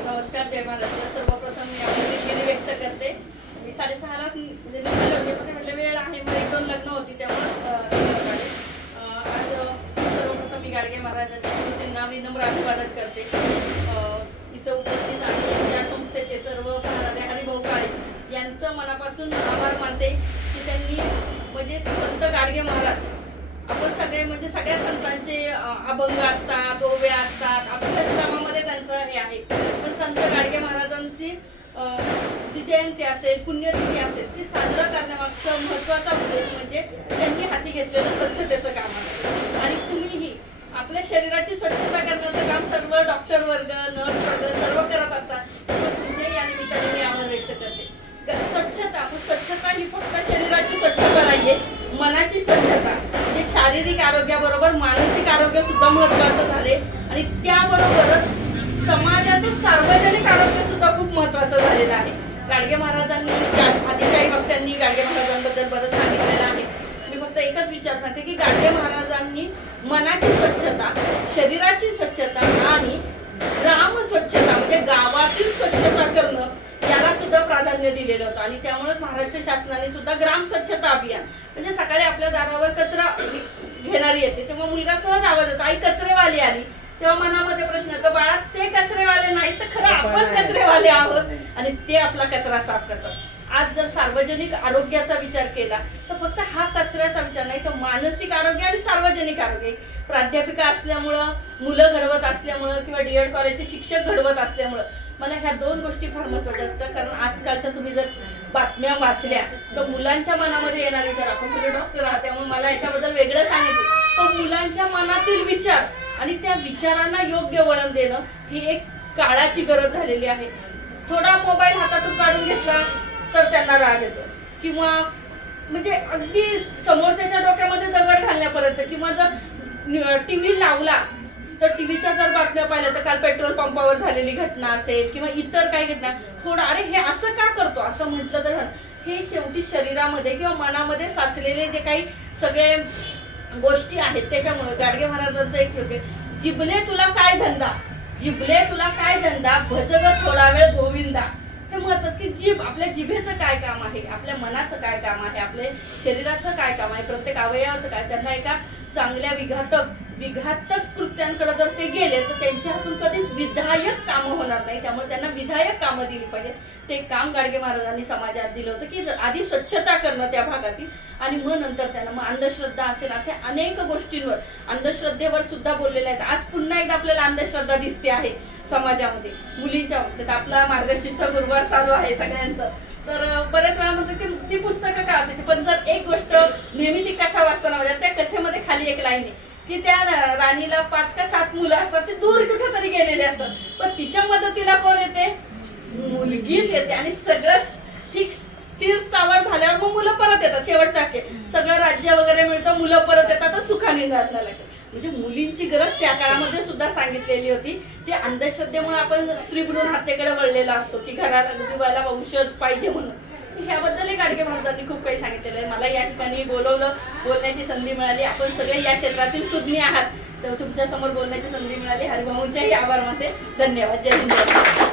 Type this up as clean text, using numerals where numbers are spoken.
नमस्कार, जय महाराष्ट्र। सर्वप्रथम मी आपली दिलगिरी व्यक्त करते। मी 6:30ला म्हणजे म्हटलं वेळ आहे, मला 1-2 लग्न होती त्यामुळे आज सर्वप्रथम मी गाडगे महाराजांच्या स्मृतींना विनम्र अभिवादन करते। इथं उपस्थित आहे या संस्थेचे सर्व महाराजे हरिभाऊ काळे यांचं मनापासून आभार मानते की त्यांनी म्हणजे संत गाडगे महाराज आपण सगळे म्हणजे सगळ्या संतांचे अभंग असतात, ओव्या असतात, आपल्या इस्लामामध्ये त्यांचं हे आहे, पण संत गाडगे महाराजांची जी जयंती असेल, पुण्यतिथी असेल ती साजरा करण्यामागचा महत्त्वाचा उद्देश म्हणजे त्यांनी हाती घेतलेलं स्वच्छतेचं काम आहे। आणि तुम्हीही आपल्या शरीराची स्वच्छता करण्याचं काम सर्व डॉक्टर वर्ग, नर्स वर्ग सर्व करत असतात, तुमचे या निमित्ताने मी आभार व्यक्त करते। स्वच्छता ही फक्त शरीराची स्वच्छता नाहीये, मनाची स्वच्छता म्हणजे शारीरिक आरोग्याबरोबर मानसिक आरोग्य सुद्धा महत्त्वाचं झाले आणि त्याबरोबरच समाजाचं सार्वजनिक आरोग्य सुद्धा खूप महत्त्वाचं झालेलं आहे। गाडगे महाराजांनी आदिशाही वक्त्यांनी गाडगे महाराजांबद्दल बरंच सांगितलेलं आहे। मी फक्त एकच विचार करते की गाडगे महाराजांनी मनाची स्वच्छता, शरीराची स्वच्छता आणि ग्राम स्वच्छता म्हणजे गावातील स्वच्छता करणं याला सुद्धा प्राधान्य दिलेलं होतं आणि त्यामुळे महाराष्ट्र शासनाने सुद्धा ग्राम स्वच्छता अभियान म्हणजे सकाळी आपल्या दारावर कचरा घेणारी येते तेव्हा मुलगा सहज आवाज होतो, आई कचरेवाली आली, तेव्हा मनामध्ये प्रश्न येतो, बाळा ते कचरेवाले नाही तर खरं आपण कचरेवाले आहोत आणि ते आपला कचरा साफ करतात। आज जर सार्वजनिक आरोग्याचा विचार केला तर फक्त हा कचऱ्याचा विचार नाही तर मानसिक आरोग्य आणि सार्वजनिक आरोग्य। प्राध्यापिका असल्यामुळं, मुलं घडवत असल्यामुळं किंवा डीएड कॉलेजचे शिक्षक घडवत असल्यामुळं मला ह्या 2 गोष्टी फार महत्त्वाच्या आहेत। कारण आजकालच्या तुम्ही जर बातम्या वाचल्या तर मुलांच्या मनामध्ये येणारे विचार, आपण सगळे डॉक्टर आहात त्यामुळे मला याच्याबद्दल वेगळं सांगितलं, पण मुलांच्या मनातील विचार आणि त्या विचारांना योग्य वळण देणं ही एक काळाची गरज झालेली आहे। थोडा मोबाईल हातातून काढून घेतला तर त्यांना राग येतो किंवा म्हणजे अगदी समोरच्याच्या डोक्यामध्ये दगड घालण्यापर्यंत किंवा जर टीव्ही लावला तर टीव्हीच्या जर बातम्या पाहिल्या तर काल पेट्रोल पंपावर झालेली घटना असेल किंवा इतर काही घटना थोडं अरे हे असं का करतो असं म्हटलं तर हे शेवटी शरीरामध्ये किंवा मनामध्ये साचलेले जे काही सगळे गोष्टी आहेत त्याच्यामुळे गाडगे महाराजांचं एक श्लोक आहे, जिभले तुला काय धंदा, जिभले तुला काय धंदा, भजग थोडा वेळ गोविंदा। हे महत्वाचं की जीभ, आपल्या जिभेचं काय काम आहे, आपल्या मनाचं काय काम आहे, आपल्या शरीराचं काय काम आहे, प्रत्येक अवयवाचं काय, त्यांना एका चांगल्या विघातक कृत्यांकडे जर ते गेले तर त्यांच्या हातून कधीच विधायक कामं होणार नाही, त्यामुळे त्यांना विधायक कामं दिली पाहिजे। ते काम गाडगे महाराजांनी समाजात दिलं होतं की आधी स्वच्छता करणं त्या भागातील आणि मग नंतर त्यांना मग अंधश्रद्धा असेल असे अनेक गोष्टींवर, अंधश्रद्धेवर सुद्धा बोललेले आहेत। आज पुन्हा एकदा आपल्याला अंधश्रद्धा दिसते आहे समाजामध्ये, मुलींच्या बाबतीत आपला मार्गशीर्ष गुरुवार चालू आहे सगळ्यांचं, तर बरेच वेळा म्हणतात की ती पुस्तकं का वाचायची, पण जर एक गोष्ट नेहमी ती कथा वाचताना म्हणजे त्या कथेमध्ये खाली एक लाईन आहे की त्या राणीला 5 का 7 मुलं असतात, ते दूर कुठे तरी गेलेले असतात, पण तिच्या मदतीला कोण येते, मुलगीच येते आणि सगळं ठीक स्थिर स्थावर झाल्यावर मग मुलं परत येतात, शेवटच्या सगळं राज्य वगैरे मिळतं, मुलं परत येतात तर सुखाने जात नाही लागतात। म्हणजे मुलींची गरज त्या काळामध्ये सुद्धा सांगितलेली होती। ते अंधश्रद्धेमुळे आपण स्त्री म्हणून हत्येकडे वळलेला असतो की घराला वंशज पाहिजे म्हणून, ह्याबद्दलही गाडगे महाराजांनी खूप काही सांगितलेलं आहे। मला या ठिकाणी बोलवलं, बोलण्याची संधी मिळाली, आपण सगळे या क्षेत्रातील सुज्ञ आहात तर तुमच्या समोर बोलण्याची संधी मिळाली, हरिभाऊंचेही आभार मानते। धन्यवाद। जय हिंद।